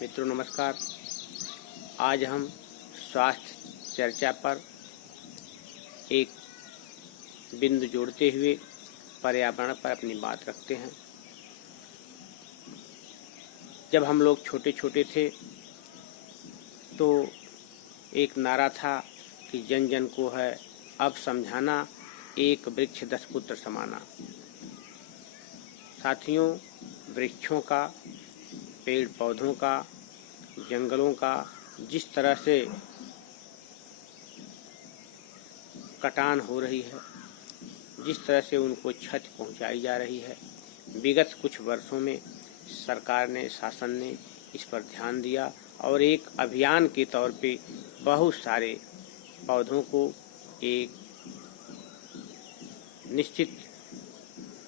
मित्रों नमस्कार। आज हम स्वास्थ्य चर्चा पर एक बिंदु जोड़ते हुए पर्यावरण पर अपनी बात रखते हैं। जब हम लोग छोटे छोटे थे तो एक नारा था कि जन जन को है अब समझाना, एक वृक्ष 10 पुत्र समाना। साथियों, वृक्षों का, पेड़ पौधों का, जंगलों का जिस तरह से कटान हो रही है, जिस तरह से उनको क्षति पहुंचाई जा रही है, विगत कुछ वर्षों में सरकार ने, शासन ने इस पर ध्यान दिया और एक अभियान के तौर पे बहुत सारे पौधों को एक निश्चित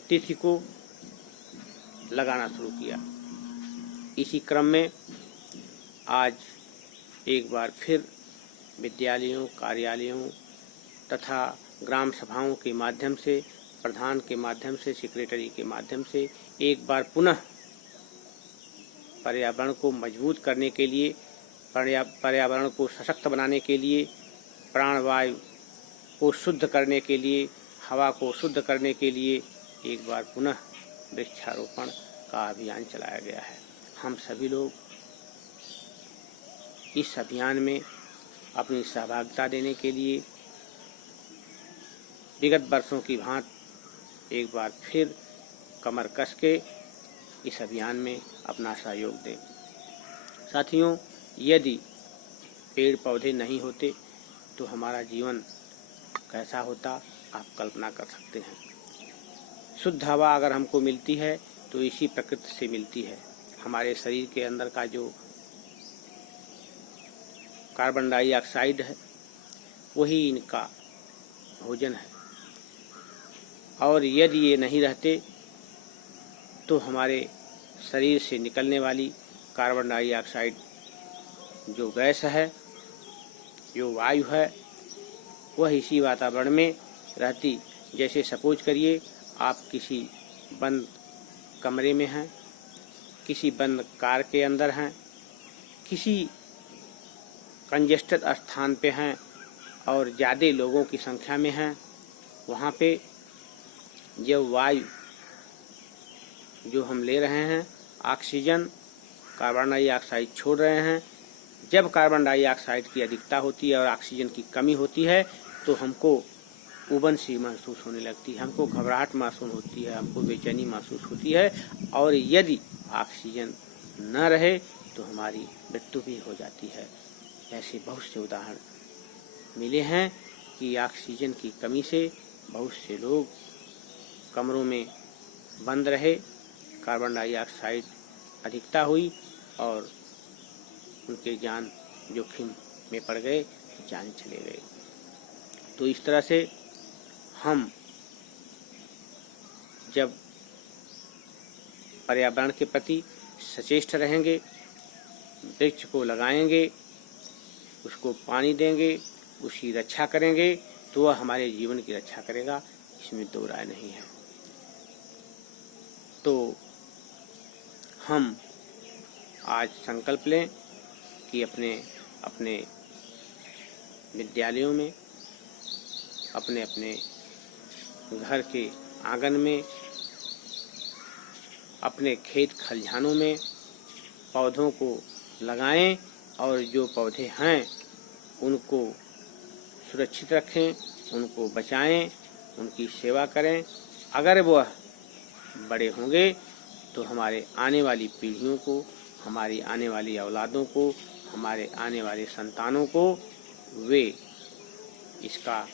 तिथि को लगाना शुरू किया। इसी क्रम में आज एक बार फिर विद्यालयों, कार्यालयों तथा ग्राम सभाओं के माध्यम से, प्रधान के माध्यम से, सेक्रेटरी के माध्यम से एक बार पुनः पर्यावरण को मजबूत करने के लिए, पर्यावरण को सशक्त बनाने के लिए, प्राणवायु को शुद्ध करने के लिए, हवा को शुद्ध करने के लिए एक बार पुनः वृक्षारोपण का अभियान चलाया गया है। हम सभी लोग इस अभियान में अपनी सहभागिता देने के लिए विगत वर्षों की भांति एक बार फिर कमर कस के इस अभियान में अपना सहयोग दें। साथियों, यदि पेड़ पौधे नहीं होते तो हमारा जीवन कैसा होता, आप कल्पना कर सकते हैं। शुद्ध हवा अगर हमको मिलती है तो इसी प्रकृति से मिलती है। हमारे शरीर के अंदर का जो कार्बन डाइऑक्साइड है वही इनका भोजन है, और यदि ये नहीं रहते तो हमारे शरीर से निकलने वाली कार्बन डाइऑक्साइड जो गैस है, जो वायु है, वह इसी वातावरण में रहती। जैसे सपोज करिए आप किसी बंद कमरे में हैं, किसी बंद कार के अंदर हैं, किसी कंजेस्टेड स्थान पे हैं और ज़्यादा लोगों की संख्या में हैं। वहाँ पे जब वायु जो हम ले रहे हैं, ऑक्सीजन, कार्बन डाइऑक्साइड छोड़ रहे हैं, जब कार्बन डाइऑक्साइड की अधिकता होती है और ऑक्सीजन की कमी होती है तो हमको उबन सी महसूस होने लगती है, हमको घबराहट महसूस होती है, हमको बेचैनी महसूस होती है, और यदि ऑक्सीजन न रहे तो हमारी मृत्यु भी हो जाती है। ऐसे बहुत से उदाहरण मिले हैं कि ऑक्सीजन की कमी से बहुत से लोग कमरों में बंद रहे, कार्बन डाइऑक्साइड अधिकता हुई और उनके जान जोखिम में पड़ गए, जान चले गए। तो इस तरह से हम जब पर्यावरण के प्रति सचेष्ट रहेंगे, वृक्ष को लगाएंगे, उसको पानी देंगे, उसकी रक्षा करेंगे, तो वह हमारे जीवन की रक्षा करेगा, इसमें दो राय नहीं है। तो हम आज संकल्प लें कि अपने अपने विद्यालयों में, अपने अपने घर के आंगन में, अपने खेत खलिहानों में पौधों को लगाएं और जो पौधे हैं उनको सुरक्षित रखें, उनको बचाएं, उनकी सेवा करें। अगर वह बड़े होंगे तो हमारे आने वाली पीढ़ियों को, हमारी आने वाली औलादों को, हमारे आने वाले संतानों को वे इसका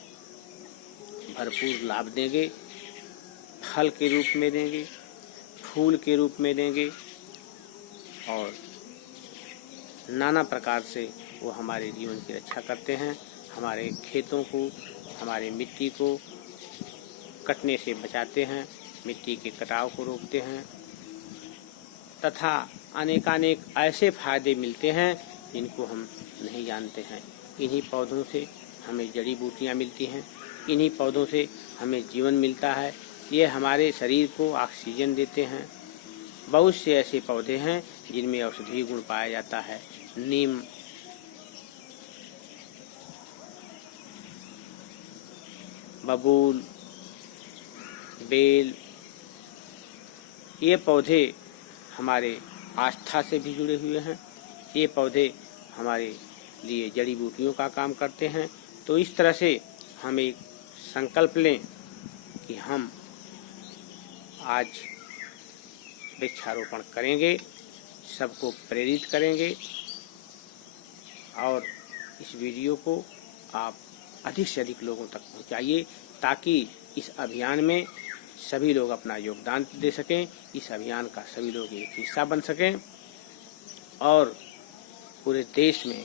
भरपूर लाभ देंगे, फल के रूप में देंगे, फूल के रूप में देंगे, और नाना प्रकार से वो हमारे जीवन की रक्षा करते हैं। हमारे खेतों को, हमारे मिट्टी को कटने से बचाते हैं, मिट्टी के कटाव को रोकते हैं, तथा अनेकानेक ऐसे फायदे मिलते हैं जिनको हम नहीं जानते हैं। इन्हीं पौधों से हमें जड़ी बूटियाँ मिलती हैं, इन्हीं पौधों से हमें जीवन मिलता है। ये हमारे शरीर को ऑक्सीजन देते हैं। बहुत से ऐसे पौधे हैं जिनमें औषधीय गुण पाया जाता है। नीम, बबूल, बेल, ये पौधे हमारे आस्था से भी जुड़े हुए हैं। ये पौधे हमारे लिए जड़ी बूटियों का काम करते हैं। तो इस तरह से हम एक संकल्प लें कि हम आज वृक्षारोपण करेंगे, सबको प्रेरित करेंगे और इस वीडियो को आप अधिक से अधिक लोगों तक पहुंचाइए ताकि इस अभियान में सभी लोग अपना योगदान दे सकें, इस अभियान का सभी लोग एक हिस्सा बन सकें और पूरे देश में,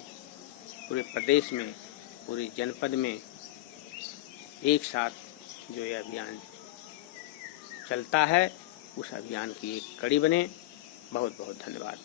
पूरे प्रदेश में, पूरे जनपद में एक साथ जो ये अभियान चलता है उस अभियान की एक कड़ी बने। बहुत बहुत धन्यवाद।